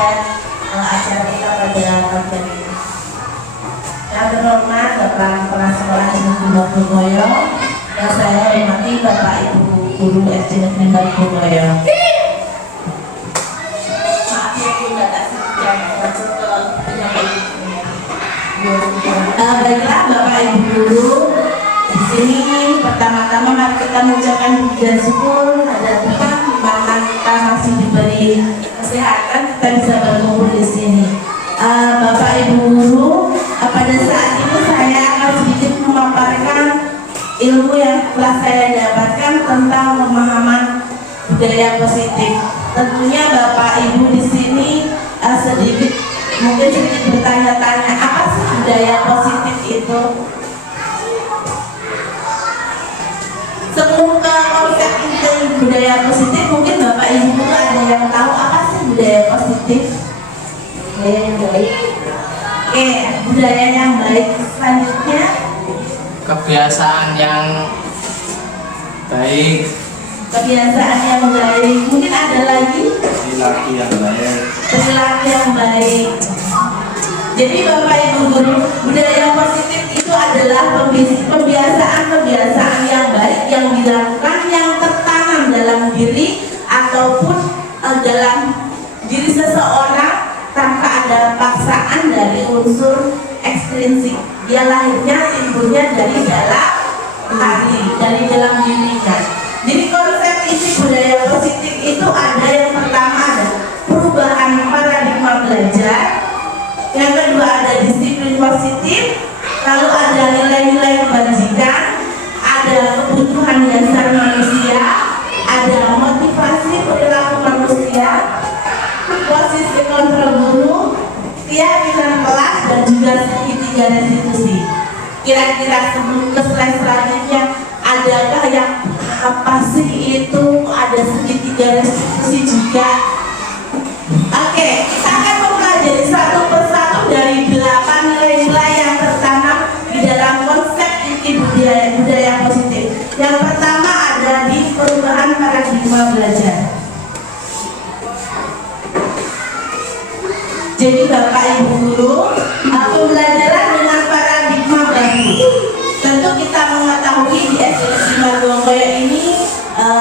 rangkaian acara kita pada pagi ini. Yang terhormat Bapak Kepala Sekolah Negeri Bulumoyo, yang saya hormati Bapak Ibu Guru SD Negeri Bulumoyo. Maaf ya Bu, nggak tak sengaja masuk ke penyampaian. Baiklah Bapak Ibu Guru, di sini pertama-tama mari kita mengucapkan puji dan syukur kepada Tuhan di mana kita masih diberi kesehatan, kita bisa berkumpul di sini. Bapak Ibu Guru, pada saat ini saya akan sedikit memaparkan ilmu yang telah saya dapatkan tentang pemahaman budaya positif. Tentunya Bapak Ibu di sini mungkin sedikit bertanya-tanya, apa sih budaya positif itu? Sebelum ke konsep inti budaya positif, mungkin Bapak Ibu ada yang tahu apa sih budaya positif? Oke, budaya yang baik selanjutnya kebiasaan yang baik. Kebiasaan yang baik, mungkin ada lagi Perilaku yang baik. perilaku yang baik. Jadi Bapak Ibu Guru, budaya positif itu adalah pembiasaan-pembiasaan yang baik yang dilakukan, yang tertanam dalam diri ataupun dalam diri seseorang tanpa ada paksaan dari unsur ekstrinsik. Dia lahirnya timbulnya dari dalam hati, dari dalam dirinya. Jadi konsep isi budaya positif itu ada yang pertama ada perubahan paradigma belajar, yang kedua ada disiplin positif, lalu ada nilai-nilai kebajikan, ada kebutuhan dasar manusia, ada motivasi perilaku manusia, posisi kontrol guru, keyakinan kelas, dan juga segitiga restitusi. Kira-kira sebelum ke slide selanjutnya, adakah yang apa sih itu ada segitiga restitusi juga? Oke, kita akan mempelajari satu persatu dari 8 nilai-nilai yang tertanam di dalam konsep inti budaya positif. Yang pertama ada di perubahan paradigma belajar. Jadi Bapak Ibu Guru, pembelajaran dengan paradigma baru. Tentu kita mengetahui di SD Bulumoyo ini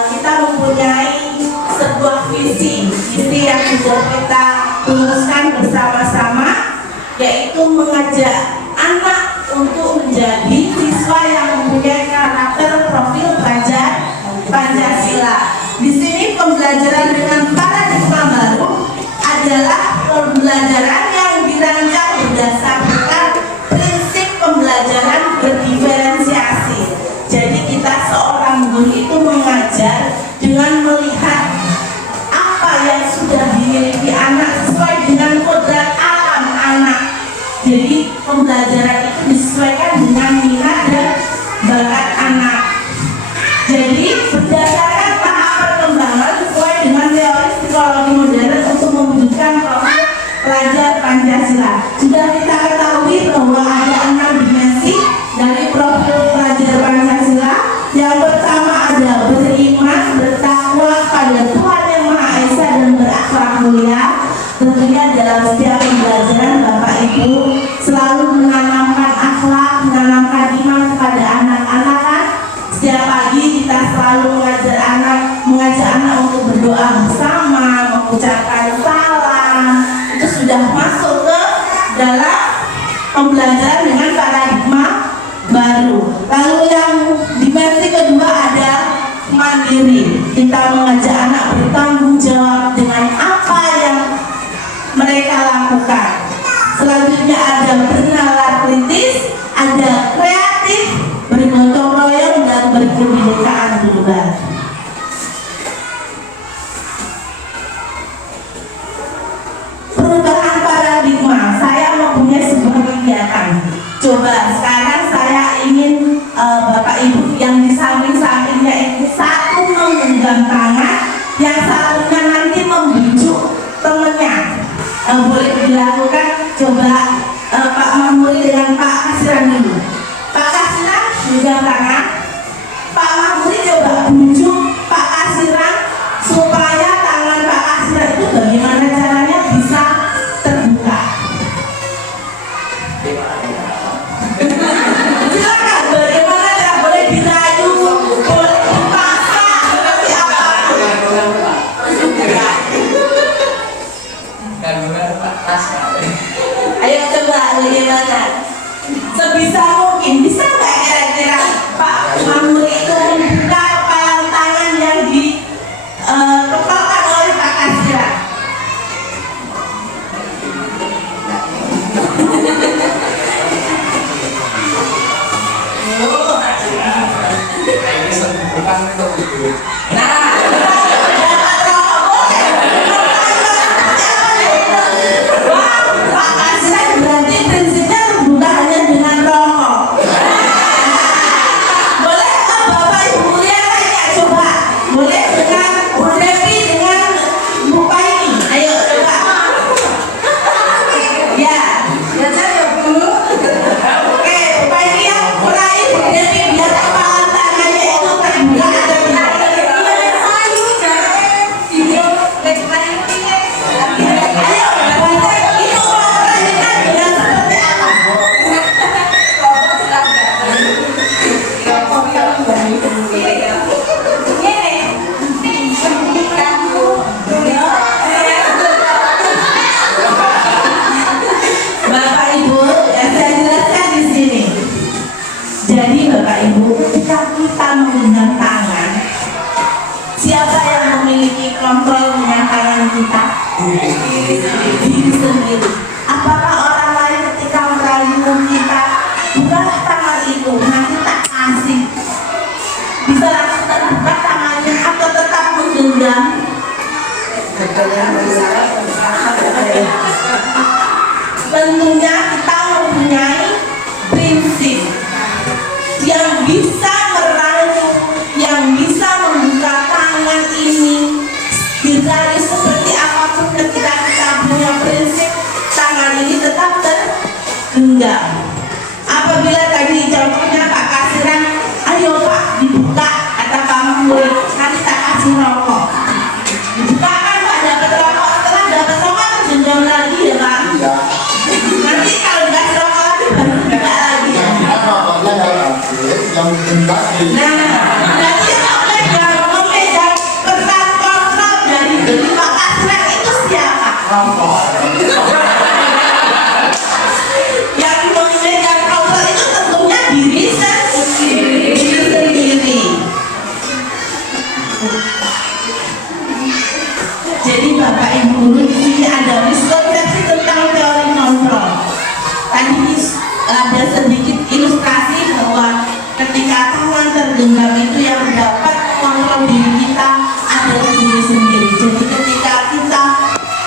kita mempunyai sebuah visi yang sudah kita rumuskan bersama-sama, yaitu mengajak anak untuk menjadi siswa yang mempunyai karakter profil pelajar Pancasila. Di sini pembelajaran dengan paradigma baru adalah pembelajaran yang dirancang berdasarkan prinsip pembelajaran berdiferensiasi. Jadi kita seorang guru itu mengajar dengan melihat apa yang sudah dimiliki anak sesuai dengan kodrat alam anak. Jadi pembelajaran itu disesuaikan dengan minat dan bakat anak. Jadi berdasarkan tahap perkembangan sesuai dengan teori psikologi modern untuk mewujudkan profil pelajar Pancasila. Sudah kita ketahui bahwa ada 6 dimensi dari profil pelajar Pancasila. Yang pertama ada beriman, bertakwa pada Tuhan Yang Maha Esa dan berakhlak mulia. Tentunya dalam setiap pembelajaran Bapak Ibu selalu menanamkan akhlak, menanamkan iman kepada anak-anak. Setiap pagi kita selalu mengajak anak untuk berdoa bersama, mengucapkan salam. Itu sudah masuk ke dalam pembelajaran dengan paradigma baru. Lalu yang dimensi kedua ada mandiri. Kita mengajak anak bertanggung jawab dengan apa yang mereka lakukan. Selanjutnya ada bernalar kritis, ada kreatif, bergotong royong, dan berkebinekaan global. Perubahan paradigma, saya mempunyai sebuah kegiatan. Coba sekarang saya ingin Bapak Ibu yang di samping-sampingnya itu satu menggenggam tangan, yang satunya nanti membujuk temennya. Boleh dilakukan. Coba Pak Mahmuri dengan Pak Kasiran dulu. Pak Kasiran genggam tangan, Pak Mahmuri coba bujuk Pak Kasiran supaya tangan Pak Kasiran itu bagaimana caranya bisa kandungan panas. Ayo coba bagaimana? Sebisa mungkin bisa nggak kira-kira Pak Mamur itu membuka kepalan tangan yang dikepalkan oleh Pak Kasiran? Bukan itu. Nah, Pak Kasiran berarti prinsipnya bukan hanya dengan rokok. Boleh Bapak Ibu yang lainnya coba? Boleh dengan Bu Devi dengan Bu Paini? Ayo coba. Ya, ya saya Bu. Oke, Bu Paini yang mulai Bu Devi biar kepalan tangannya itu terbuka ada di Ayo, Bapak itu memperhatikan dengan seperti apa? Bapak Ibu, yang saya jelaskan di sini. Jadi Bapak Ibu, ketika kita menggenggam tangan, siapa yang memiliki kontrol dengan tangan kita? Diri sendiri. Apakah orang lain ketika merayu kita, bukalah tangan itu, nanti tak kasih. Bisa langsung terbuka tangannya atau tetap menggenggam? Tentunya kita mempunyai prinsip yang bisa merayu, yang bisa membuka tangan ini ditarik seperti apapun. Ketika kita punya prinsip, tangan ini tetap tergenggam. Apabila tadi contohnya Pak Kasiran, ayo Pak dibuka, kata Pak Murid, nanti tak kasih rokok. Dibuka kan Pak, dapat rokok, setelah dapat rokok tergenggam lagi ya Pak. Nanti kalau dikasih rokok lagi baru dibuka lagi ya. Nah, berarti yang memegang peran kontrol dari Pak Kasiran itu siapa? Yang memegang kontrol itu tentunya diri sendiri. Jadi Bapak Ibu guru di sini ada miskonsepsi tentang teori kontrol. Tadi ada sedikit ilustrasi bahwa ketika tangan tergenggam itu yang dapat kontrol diri kita adalah diri sendiri. Jadi ketika kita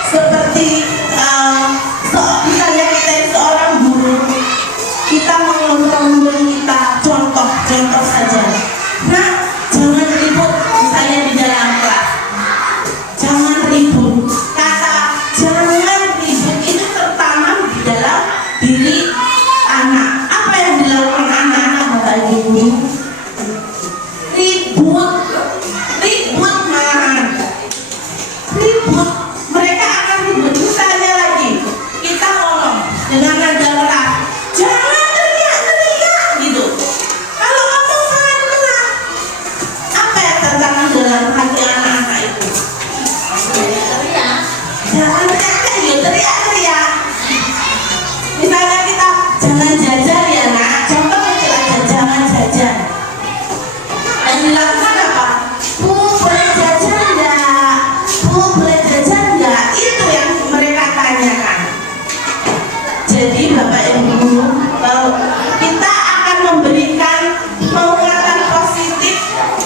seperti misalnya kita seorang guru, kita mengontrol murid kita, contoh saja. Nah, jangan ribut misalnya di dalam kelas. Jangan ribut. Kata jangan ribut itu tertanam di dalam diri anak. Apa yang dilakukan anak-anak Bapak Ibu guru? Ribut malahan. Ribut. Mereka akan ribut. Misalnya lagi kita ngomong dengan nada keras, jangan teriak-teriak gitu. Kalau ngomong pelan-pelan, apa yang tertanam dalam hati anak-anak itu? Jangan teriak-teriak. Misalnya kita jangan jajan ya nak, contoh kecil aja, jangan jajan. Dan dilakukan apa? Bu boleh jajan enggak? Bu boleh jajan enggak? Itu yang mereka tanyakan. Jadi Bapak Ibu, kita akan memberikan penguatan positif,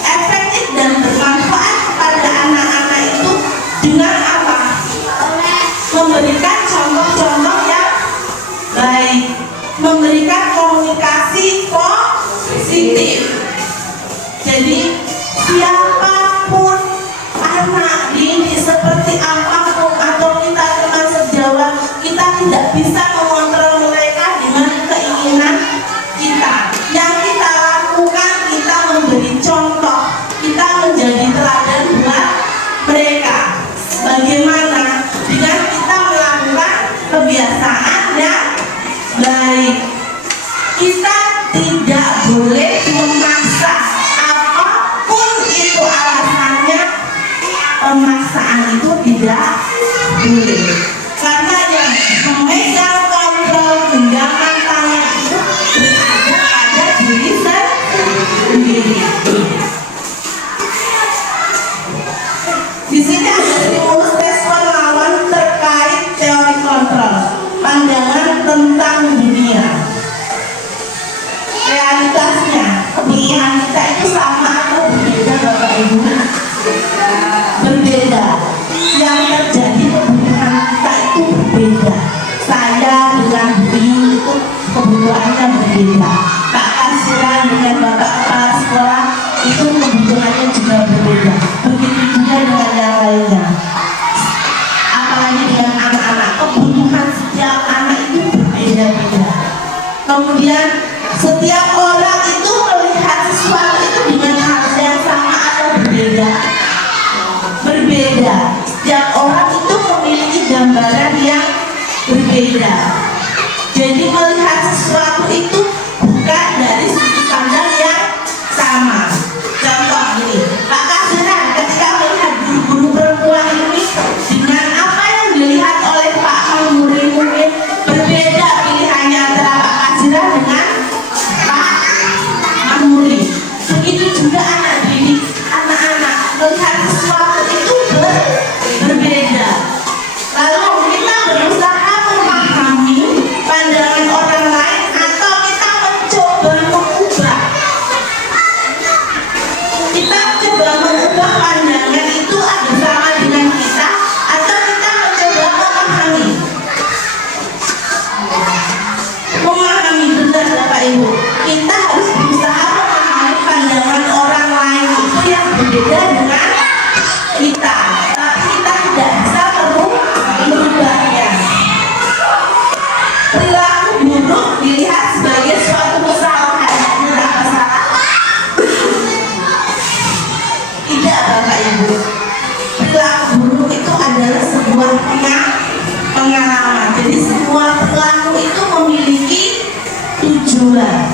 efektif dan bermanfaat kepada anak-anak itu dengan apa? Memberikan contoh-contoh yang baik, memberikan komunikasi positif. Jadi siapapun anak ini seperti apapun atau kita teman sejawat, kita tidak bisa mengontrol mereka dengan keinginan kita. Yang kita lakukan, kita memberi contoh, kita menjadi teladan buat mereka. Bagaimana dengan kita melakukan kebiasaan yang baik. Kita tidak boleh memaksa, apapun itu alasannya, pemaksaan itu tidak boleh. pandangan tentang dunia. Realitasnya, pilihan kita itu sama atau berbeda Bapak Ibu? Berbeda. Yang terjadi kebutuhan kita itu berbeda. Saya dengan beliau itu kebutuhannya berbeda. Pak Kasiran dengan Bapak Kepala Sekolah itu kebutuhannya juga berbeda. Begitu juga dengan yang lainnya. Apalagi dengan anak-anak, kebutuhan setiap anak itu berbeda-beda. Kemudian setiap orang itu melihat sesuatu itu dengan hal yang sama atau berbeda. Berbeda. Setiap orang itu memiliki gambaran yang berbeda. Jadi melihat sesuatu itu bukan dari sudut pandang yang sama. Contoh gini, Pak Kasiran ketika melihat guru-guru perempuan ini dengan apa yang dilihat oleh Pak Mamuri mungkin berbeda pilihannya antara Pak Kasiran dengan Pak Mamuri. Begitu juga anak didik, anak-anak melihat sesuatu itu berbeda. Lalu kita berusaha memahami pandangan orang lain atau kita mencoba mengubah. Kita coba mengubah pandangan itu ada sama dengan kita atau kita mencoba memahami. Memahami benar Bapak Ibu. Kita harus berusaha memahami pandangan orang lain itu yang berbeda dengan kita. Tapi kita tidak bisa merubahnya. Perilaku buruk dilihat sebagai suatu kesalahan. Benar apa salah? Tidak Bapak Ibu. Perilaku buruk itu adalah sebuah pengalaman. Jadi semua perilaku itu memiliki tujuan.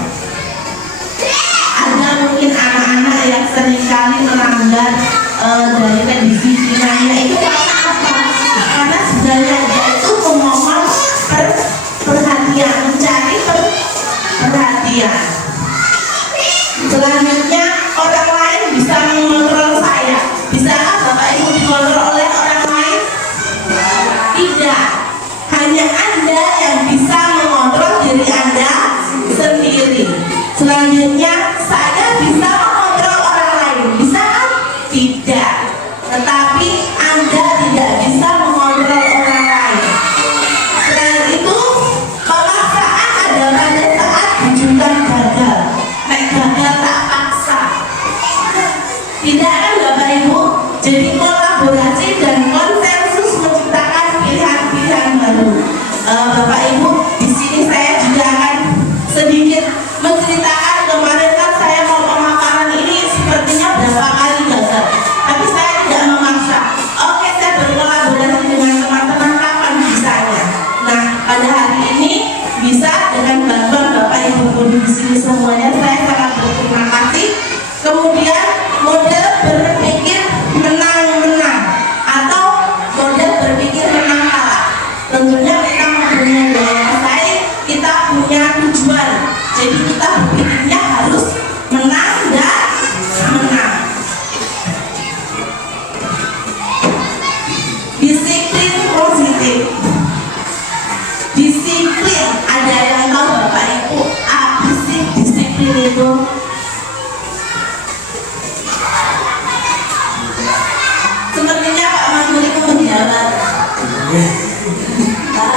Ada mungkin anak-anak yang seringkali melanggar dari kedisiplinan itu karena apa? Karena sebenarnya dia itu memohon perhatian, mencari perhatian. Selanjutnya orang lain bisa mengontrol saya. Bisakah Bapak Ibu dikontrol oleh orang lain? Tidak. Hanya Anda yang bisa mengontrol diri Anda sendiri. Selanjutnya saya bisa mengontrol orang lain. Bisa? Tidak. Tetapi Anda tidak bisa mengontrol orang lain. Selain itu, pemaksaan ada pada saat bujukan gagal. Nek gagal tak paksa. Tidak kan Bapak Ibu? Jadi kolaborasi dan konsensus menciptakan pilihan-pilihan baru. Bapak Ibu, di sini saya juga akan sedikit menceritakan kemarin kan saya mau pemaparan ini sepertinya berapa kali gagal. Tapi saya tidak memaksa. Oke, saya berkolaborasi dengan teman-teman kapan bisanya. Nah, pada hari ini bisa dengan bantuan Bapak Ibu guru di sini semuanya. Saya sangat berterima kasih. Kemudian model berpikir menang-menang atau model berpikir menang kalah. Tentunya kita mempunyai daya saing, kita punya tujuan. Jadi kita berpikirnya harus menang dan menang. Disiplin positif. Disiplin, ada yang tahu Bapak Ibu apa sih disiplin itu? Sepertinya Pak Mandiri menjawab. Hah?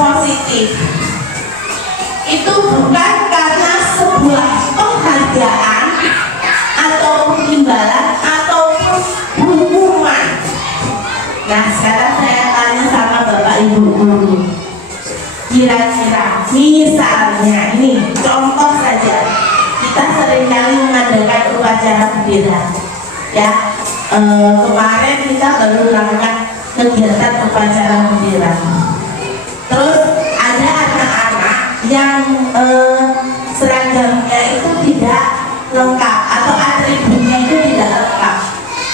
positif. Itu bukan karena sebuah penghargaan ataupun imbalan ataupun hukuman. Nah, sekarang saya tanya sama Bapak Ibu guru, kira-kira misalnya ini contoh saja, kita seringkali mengadakan upacara bendera ya. Kemarin kita baru melakukan kegiatan upacara bendera. Terus ada anak-anak yang seragamnya itu tidak lengkap atau atributnya itu tidak lengkap.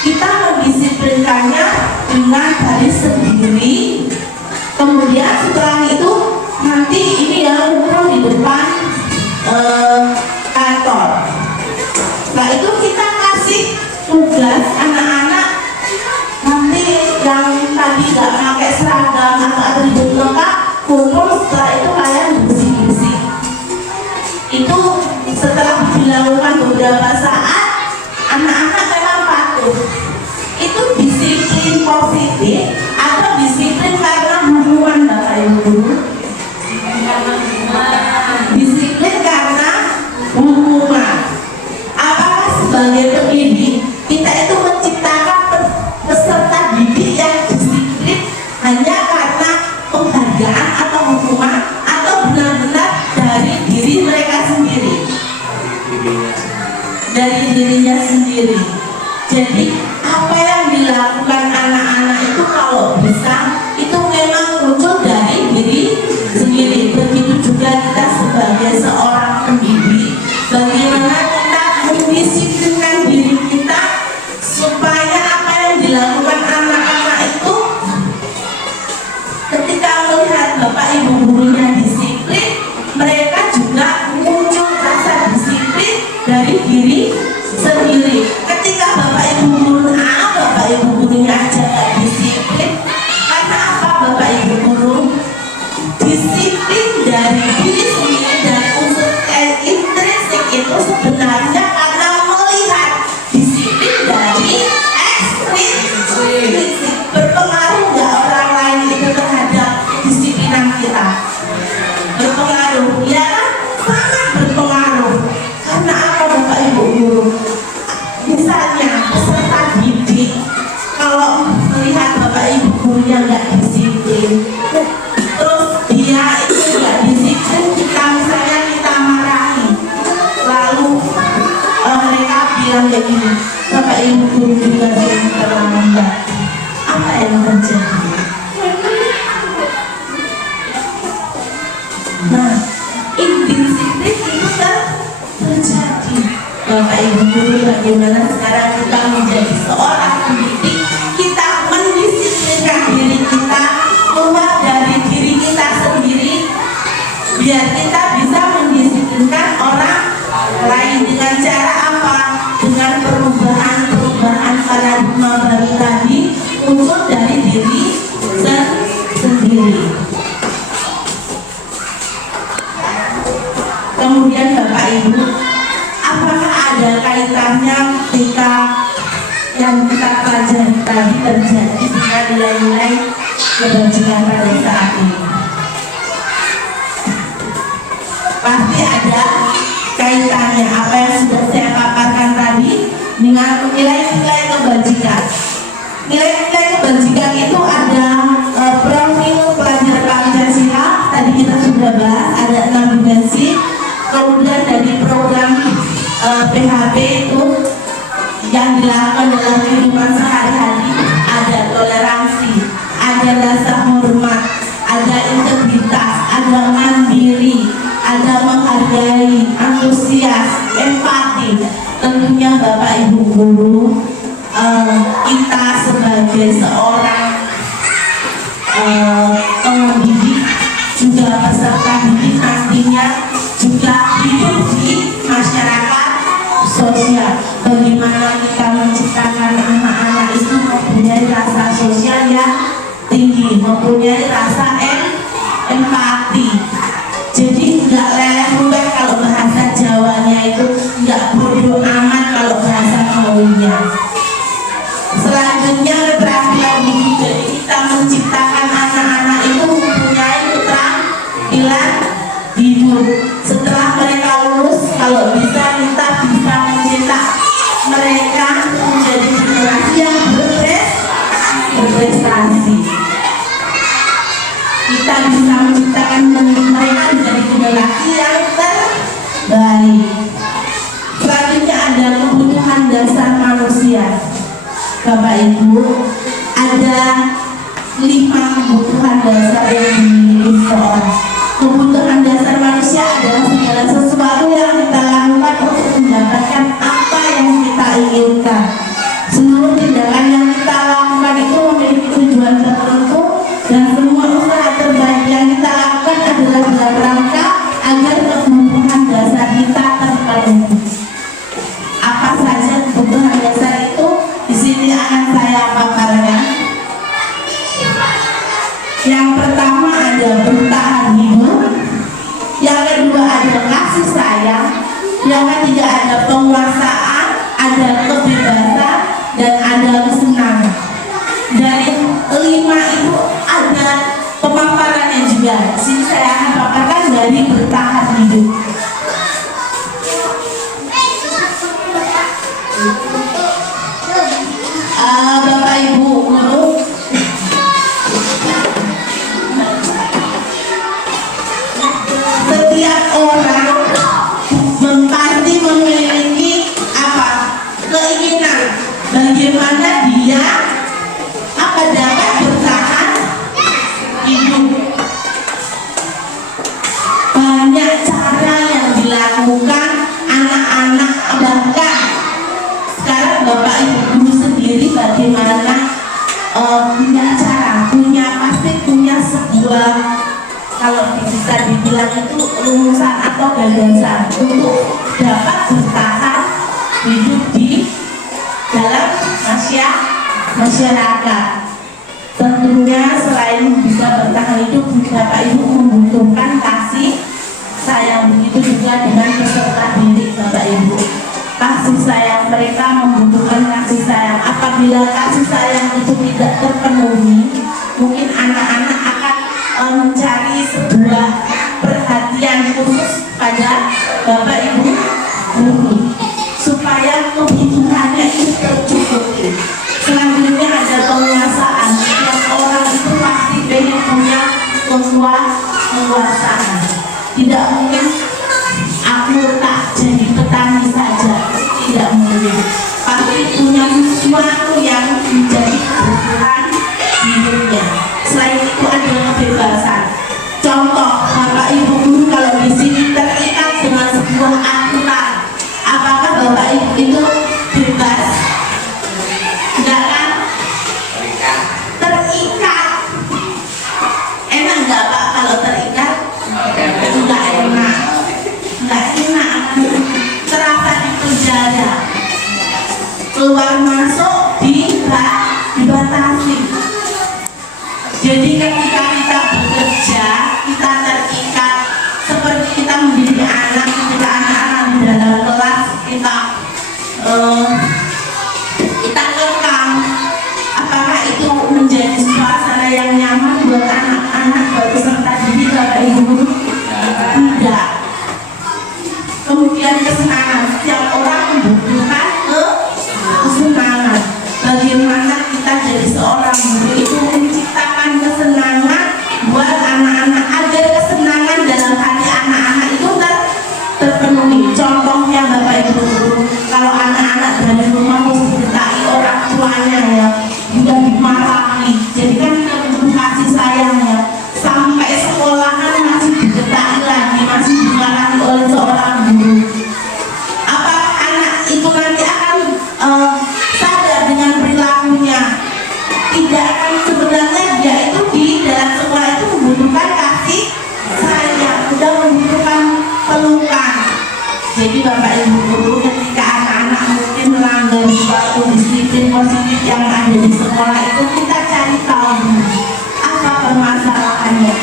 Kita mendisiplinkannya dengan baris sendiri. Kemudian setelah itu nanti ini yang kumpul di depan kantor. Setelah itu kita kasih tugas anak-anak nanti yang tadi nggak pakai seragam atau atribut lengkap kumpul. Setelah itu kalian bersih-bersih. Itu setelah dilakukan beberapa saat, anak-anak memang patuh. Itu disiplin positif atau disiplin karena hukuman, Bapak Ibu? Disiplin karena hukuman. Apakah sebagai pendidik kita itu menciptakan peserta didik yang disiplin hanya karena penghargaan atau hukuman, atau benar-benar dari diri mereka sendiri, dari dirinya sendiri? Jadi apa yang dilakukan anak-anak itu kalau bisa itu memang muncul dari diri sendiri. Begitu juga kita sebagai seorang pendidik, bagaimana kita mendisiplinkan diri kita supaya apa yang dilakukan anak-anak itu ketika melihat Bapak Ibu gurunya disiplin, mereka juga muncul rasa disiplin dari diri sendiri. Ketika Bapak Ibu guru Bapak Ibu gurunya aja gak disiplin, karena apa Bapak Ibu guru? Disiplin dari diri sendiri, dari unsur intrinsik itu sebenarnya karena melihat disiplin dari ekstrinsik. Berpengaruh nggak orang lain itu terhadap disiplinan kita? Berpengaruh, ya kan? Sangat berpengaruh. Karena apa Bapak Ibu guru? Misalnya peserta didik kalau melihat Bapak Ibu gurunya nggak disiplin, terus dia itu nggak disiplin, kita misalnya kita marahi, lalu mereka bilang kayak gini, Bapak Ibu guru juga sering terlambat, apa yang terjadi? Nah, indisiplin itu terjadi. Bapak Ibu guru, bagaimana sekarang kita menjadi seorang pendidik, kita mendisiplinkan diri kita keluar dari diri kita sendiri, biar kita bisa mendisiplinkan orang lain. Dengan cara apa? Dengan perubahan paradigma baru tadi muncul dari diri sendiri. Kemudian Bapak Ibu, apakah ada kaitannya ketika yang kita pelajari tadi terjadi dengan nilai-nilai kebajikan pada saat ini? Pasti ada kaitannya apa yang sudah saya paparkan tadi dengan nilai-nilai kebajikan. Nilai-nilai kebajikan itu ada profil pelajar Pancasila, tadi kita sudah bahas, ada 6 dimensi. Kemudian dari program PHP itu yang dilakukan dalam kehidupan sehari-hari, ada toleransi, ada rasa hormat, ada integritas, ada mandiri, ada menghargai, antusias, empati. Tentunya Bapak Ibu guru, kita sebagai seorang pendidik juga peserta didik nantinya juga hidup di masyarakat sosial. Bagaimana kita menciptakan anak-anak itu mempunyai rasa sosial yang tinggi, mempunyai rasa empati. Jadi nggak leleh luweh kalau bahasa Jawanya itu, nggak bodoh amat kalau bahasa Melawinya. Selanjutnya keterampilan hidup. Jadi kita menciptakan anak-anak itu mempunyai keterampilan Setelah mereka lulus, kalau bisa kita bisa mencetak mereka menjadi generasi yang berprestasi. Kita bisa menciptakan mereka menjadi generasi yang terbaik. Selanjutnya ada kebutuhan dasar manusia. Bapak Ibu, ada 5 kebutuhan dasar yang dimiliki seseorang. Kebutuhan dasar manusia adalah segala sesuatu yang kita lakukan untuk mendapatkan apa yang kita inginkan. Seluruh tindakan yang kita lakukan itu memiliki tujuan tertentu, dan semua usaha terbaik yang kita lakukan adalah dalam rangka agar kebutuhan dasar kita terpenuhi. Apa saja kebutuhan dasar itu? Di sini akan saya paparkan. Yang pertama ada bertahan hidup, yang kedua ada kasih sayang, yang ketiga ada penguasaan, ada kebebasan, dan ada kesenangan. Dari 5 itu ada pemaparannya juga. Di sini saya akan paparkan dari bertahan hidup. Bapak Ibu guru, setiap orang pasti memiliki apa? Keinginan bagaimana dia dapat bertahan hidup. Banyak cara yang dilakukan anak-anak, bahkan sekarang Bapak Ibu guru sendiri bagaimana pasti punya sebuah, kalau bisa dibilang itu rumusan atau gagasan untuk dapat bertahan hidup di dalam masyarakat. Tentunya selain bisa bertahan hidup, Bapak Ibu membutuhkan kasih sayang, begitu juga dengan peserta didik Bapak Ibu. Kasih sayang, mereka membutuhkan kasih sayang. Apabila kasih sayang itu tidak terpenuhi, mungkin anak-anak akan mencari sebuah perhatian khusus pada Bapak Ibu guru supaya kebutuhannya itu tercukupi. Selanjutnya ada penguasaan. Setiap orang itu pasti pengen punya kekuasaan. Tidak mungkin aku tak jadi petani saja, tidak mungkin. Pasti punya sesuatu yang menjadi kebutuhan hidupnya. Selain itu ada kebebasan. Contoh Bapak Ibu guru kalau di sini terikat dengan sebuah aturan, apakah Bapak Ibu itu bebas? Enggak kan? Terikat. Enak enggak Pak kalau terikat? Enggak enak. Enggak enak. Terasa di penjara. Keluar masuk dibatasi. Jadi ketika kita bekerja, kita terikat. Seperti kita mendidik anak, ketika anak-anak di dalam kelas kita kekang. Apakah itu menjadi suasana yang nyaman buat anak-anak, buat peserta didik Bapak Ibu guru? Tidak. Kemudian kesenangan. Setiap orang membutuhkan kesenangan. Bagaimana kita jadi seorang guru itu menciptakan kesenangan buat anak-anak, agar kesenangan dalam hati anak-anak itu terpenuhi. Contohnya Bapak Ibu guru, kalau anak-anak dari rumah disertai orang tuanya ya, sudah dimarahi, jadi kan butuh kasih sayangnya. Sampai sekolahan masih disertai lagi, masih dimarahi oleh seorang guru. Apakah anak itu nanti akan sadar dengan perilakunya? Tidak akan. Sebenarnya dia itu di dalam sekolah itu membutuhkan kasih sayang, sudah membutuhkan pelukan. Jadi Bapak Ibu guru, ketika anak-anak mungkin melanggar suatu disiplin positif yang ada di sekolah itu, kita cari tahu dulu apa permasalahannya.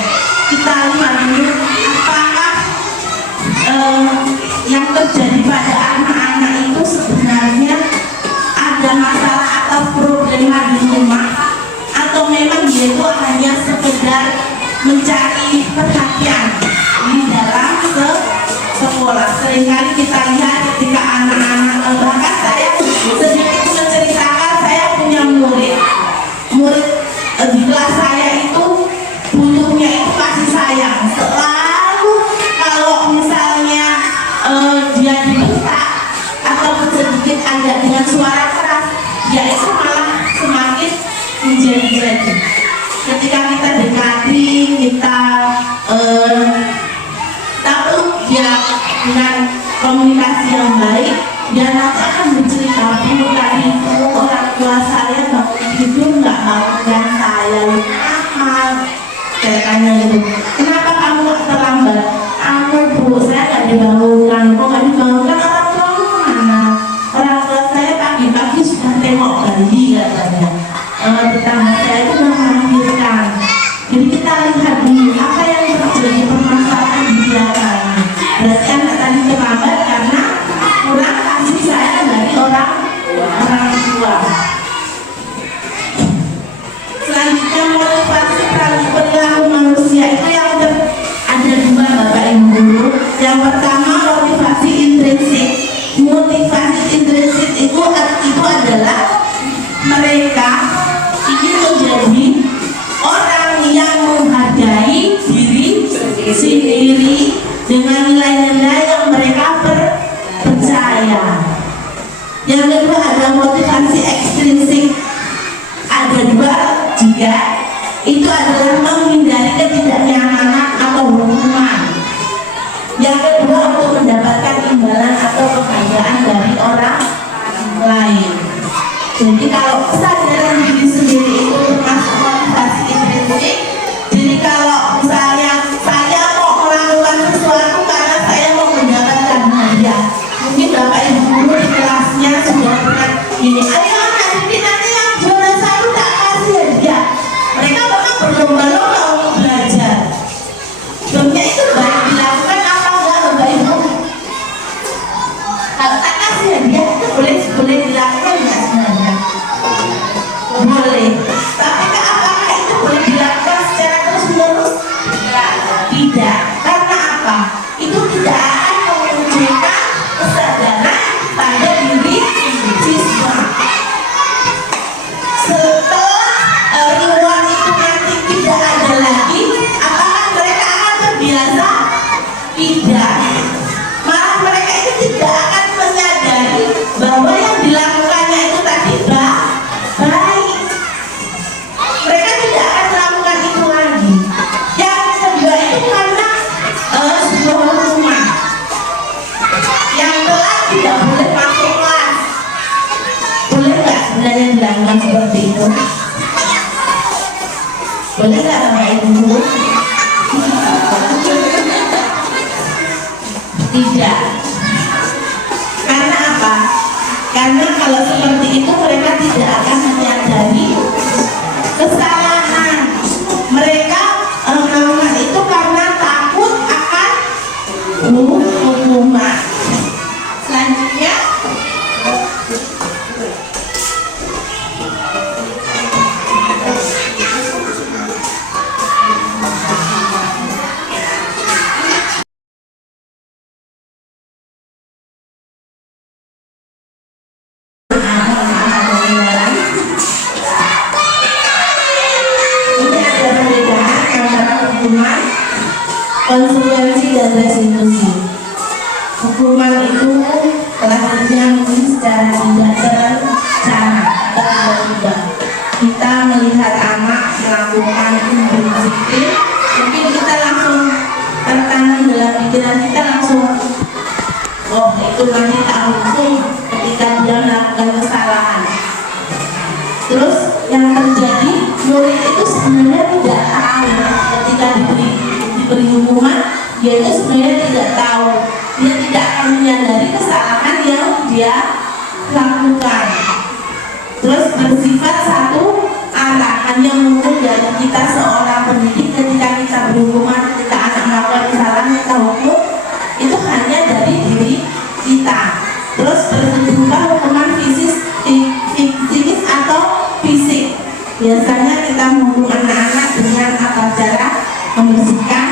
Kita lihat dulu apakah yang terjadi pada anak-anak itu sebenarnya ada masalah atau problema di rumah, atau memang dia itu hanya sekedar mencari perhatian di dalam sekolah. Seringkali kita lihat ketika anak-anak, bahkan saya sedikit menceritakan, saya punya murid di kelas saya itu butuhnya itu kasih sayang. Selalu kalau misalnya dia dibentak atau sedikit agak dengan suara keras, dia itu malah semakin menjadi-jadi. Ketika kita dekati, kita peluk dia dengan komunikasi yang baik, dia nanti akan bercerita, "Bu, tadi itu orang tua saya bangun tidur nggak bangunkan saya, mahal." Saya tanya itu, "Kenapa kamu terlambat?" "Anu Bu, saya nggak dibangunkan." "Kok nggak dibangunkan? Orang tua mana?" "Orang tua saya pagi-pagi sudah tengok bayi," katanya. "Tetangga saya itu melahirkan." Jadi kita lihat dulu apa yang terjadi permasalahan di belakang. Berarti anak tadi terlambat karena kurang kasih sayang dari orang tua. Selanjutnya motivasi perilaku manusia itu yang ada dua Bapak Ibu. Yang pertama motivasi intrinsik. Motivasi intrinsik itu adalah mereka ingin menjadi orang yang menghargai diri sendiri dengan nilai-nilai yang mereka percaya. Yang kedua ada motivasi ekstrinsik. Ada dua juga, itu adalah menghindari ketidaknyamanan atau hukuman. Yang kedua untuk mendapatkan imbalan atau penghargaan dari orang lain. Jadi kalau kesadaran diri sendiri itu termasuk motivasi intrinsik. Jadi kalau misalnya saya mau melakukan sesuatu karena saya mau mendapatkan hadiah, mungkin Bapak Ibu guru di kelasnya sudah pernah gini, "Ayo anak didik, nanti yang juara satu tak kasih hadiah." Mereka memang berlomba-lomba untuk belajar. Sebenarnya itu baik dilakukan apa enggak Bapak Ibu? Kalau tak kasih hadiah itu boleh dilakukan enggak sebenarnya? Boleh. Tapi apakah itu boleh dilakukan secara terus-menerus? Tidak. Karena apa? Itu tidak akan memunculkan kesadaran pada diri siswa. Setelah reward itu nanti tidak ada lagi, apakah mereka akan terbiasa? Tidak. Malah mereka itu tidak akan menyadari bahwa yang dilakukannya itu tadi baik. Mereka tidak akan melakukan itu lagi. Yang kedua itu karena sebuah hukuman. Yang telat tidak boleh masuk kelas. Boleh nggak sebenarnya dilakukan seperti itu? Boleh nggak Bapak Ibu? Tidak. Karena apa? Karena kalau seperti itu mereka tidak akan menyadari kesalahan. Mereka melakukan itu karena takut akan hukuman. Selanjutnya hukuman, konsekuensi dan restitusi. Hukuman itu kelasnya mungkin secara tidak terencana, tiba-tiba kita melihat anak melakukan indisiplin, mungkin kita langsung tertanam dalam pikiran kita langsung, oh itu nanti tak hukum ketika dia melakukan kesalahan. Terus yang terjadi, murid itu sebenarnya tidak tahu ketika diberi hukuman, dia itu sebenarnya tidak tahu, dia tidak akan menyadari kesalahan yang dia lakukan. Terus bersifat satu arah, hanya mungkin dari kita seorang pendidik ketika kita berhukuman, ketika anak melakukan kesalahan kita hukum, itu hanya dari diri kita. Terus bersifat hukuman psikis atau fisik. Biasanya kita menghukum anak-anak dengan apa cara membersihkan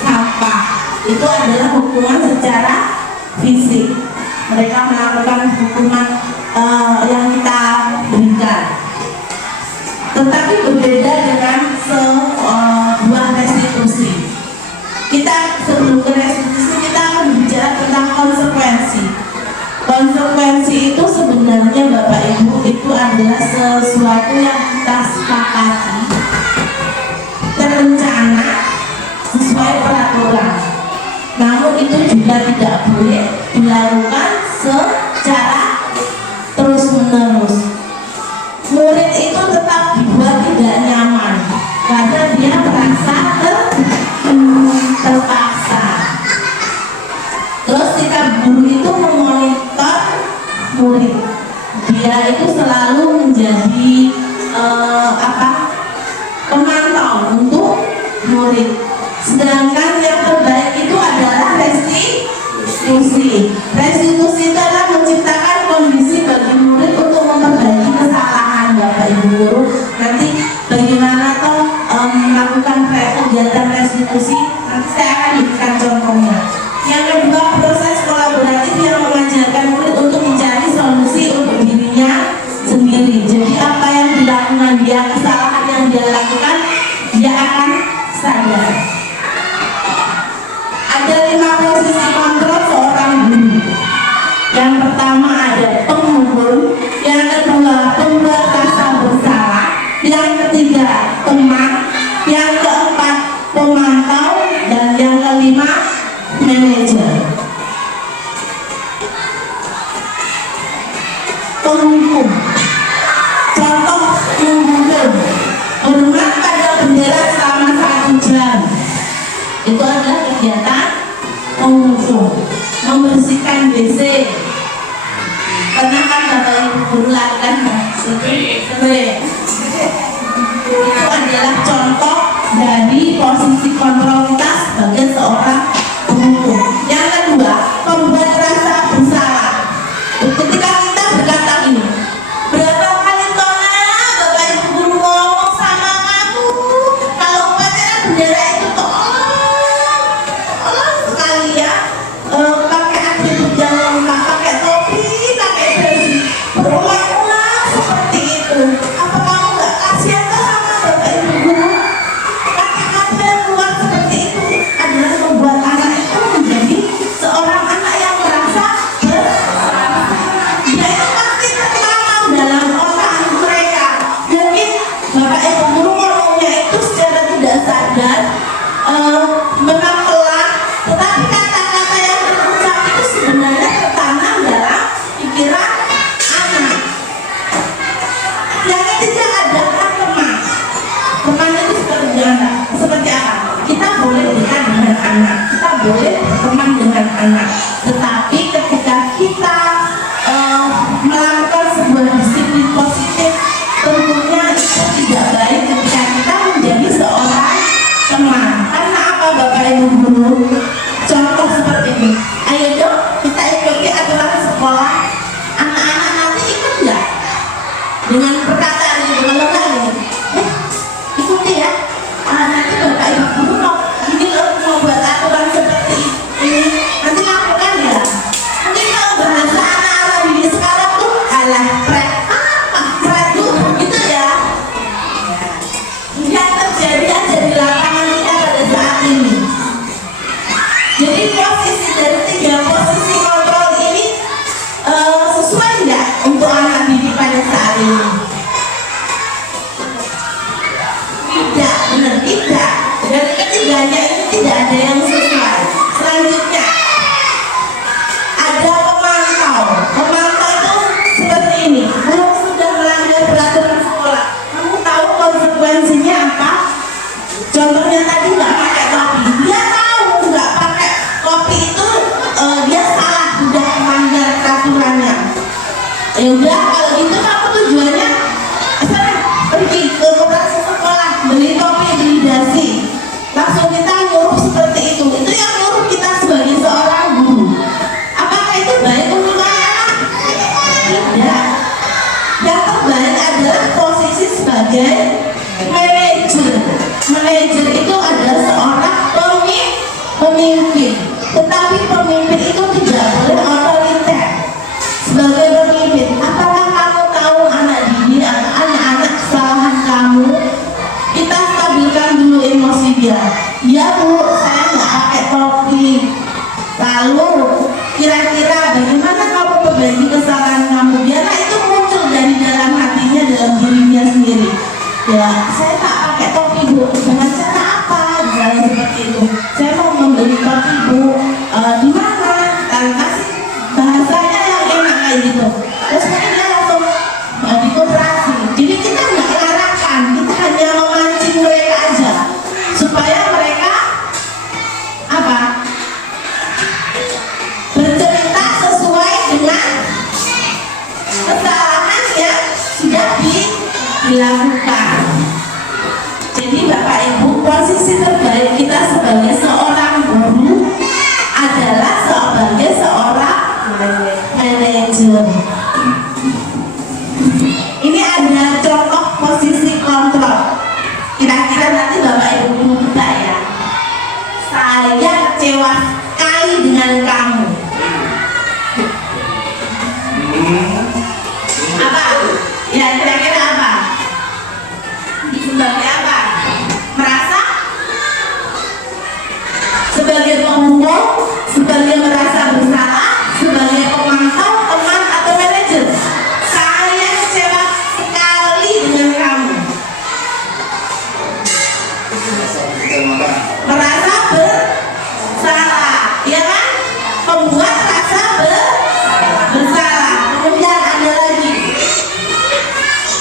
sampah, itu adalah hukuman secara fisik. Mereka melakukan hukuman yang kita berikan. Tetapi berbeda dengan sebuah restitusi. Kita sebelum ke restitusi kita akan bicara tentang konsekuensi. Konsekuensi itu sebenarnya Bapak Ibu itu adalah sesuatu yang kita sepakati, terencana, sesuai peraturan. Namun itu juga tidak boleh dilakukan secara terus-menerus. Murid itu tetap dibuat tidak nyaman karena dia merasa terpaksa. Terus sikap guru itu memonitor murid. Dia itu selalu menjadi pemantau untuk murid. Sedangkan yang terbaik itu adalah restitusi. Restitusi itu adalah menciptakan kondisi bagi murid untuk memperbaiki kesalahan. Bapak Ibu guru, nanti bagaimana toh melakukan kegiatan restitusi, nanti saya akan berikan contohnya. Yang kedua, proses kolaboratif yang mengajarkan murid untuk mencari solusi untuk dirinya sendiri. Jadi apa yang dilakukan dia, kesalahan yang dia lakukan, dia akan sadar. Ada 5 posisi kontrol seorang guru. Yang pertama ada penghukum, yang kedua pembuat rasa bersalah, yang ketiga teman, yang keempat pemantau, dan yang kelima manajer. Penghukum, contoh penghukum, hormat pada bendera selama 1 jam. Itu adalah kegiatan penghukum. Membersihkan WC, pernah kan Bapak Ibu guru lakukan spray. Itu adalah contoh dari posisi kontrol kita sebagai seorang penghukum. Yang kedua, pembuat rasa bersalah. Ketika kita berkata ini, berapa kali Bapak Ibu guru ngomong sama kamu kalau upacara bendera itu tolong sekali ya, pakai atribut yang lengkap, pakai topi, pakai baju, berulang-ulang seperti itu. Apa kamu nggak kasihan sama Bapak Ibu guru? Kata-kata yang keluar seperti itu adalah membuat anak itu menjadi seorang anak yang merasa bersalah. Dia itu pasti tertanam dalam otak mereka. Mungkin Bapak Ibu guru ngomongnya itu secara tidak sadar, memang pelan, tetapi kata-kata yang terucap itu sebenarnya tertanam dalam pikiran anak. Yang ketiga adalah teman. Teman itu seperti apa? Kita boleh dekat dengan anak, kita boleh berteman dengan anak, tetapi ketika kita melakukan sebuah disiplin positif, tentunya itu tidak baik ketika kita menjadi seorang teman. Karena apa Bapak Ibu guru? Contoh seperti ini. Ayo dong kita ikuti aturan sekolah. Anak-anak nanti ikut nggak? Dengan perkataan itu, kalau nggak ikuti ya. Nanti Bapak Ibu guru mau ini loh, mau buat aturan seperti ini. Nanti lakukan ya. Mungkin kalau bahasa anak-anak ini sekarang tuh alah pret tuh gitu ya. Yang terjadi aja di lapangan kita pada saat ini. Jadi posisi dari 3 posisi kontrol ini sesuai nggak untuk anak didik pada saat ini? Tidak, benar tidak. Dari ketiganya itu tidak ada yang sesuai. Selanjutnya ada pemantau. Pemantau itu seperti ini. Kalau sudah melanggar peraturan sekolah, kamu tahu konsekuensinya apa? Contohnya tadi nggak pakai topi. Dia tahu nggak pakai topi itu dia salah, sudah melanggar peraturannya. Ya udah, kalau gitu kamu tujuannya sana pergi ke koperasi sekolah, beli topi, beli dasi. Langsung kita nyuruh seperti itu. Itu yang nyuruh kita sebagai seorang guru. Apakah itu baik untuk anak-anak? Tidak. Yang terbaik adalah posisi sebagai manajer. Manajer itu adalah seorang pemimpin. Lalu kira-kira bagaimana kamu perbaiki kesalahan kamu? Biarlah itu muncul dari dalam hatinya, dalam dirinya sendiri. Ya, saya tak pakai topi Bu, dengan cara apa? Misalnya seperti itu. Saya mau membeli topi Bu, di mana? Dan kasih bahasanya yang enak kayak gitu. Terus dia langsung di koperasi. Jadi kita nggak mengarahkan, kita hanya memancing mereka aja supaya mereka apa? Bercerita sesuai dengan kesalahan yang sudah dilakukan. Jadi Bapak Ibu, posisi terbaik kita sebagai seorang guru adalah sebagai seorang manajer. Ini ada contoh posisi kontrol. Kira-kira nanti Bapak Ibu guru kita ya. Saya kecewa sekali dengan kamu. Apa? Ya kira-kira apa? Sebagai apa? Merasa? Sebagai pengumum? Sebagai merasa bersalah? Sebagai pemantau, teman, atau manajer? Saya kecewa sekali dengan kamu. Merasa bersalah, ya kan? Membuat rasa bersalah. Kemudian ada lagi,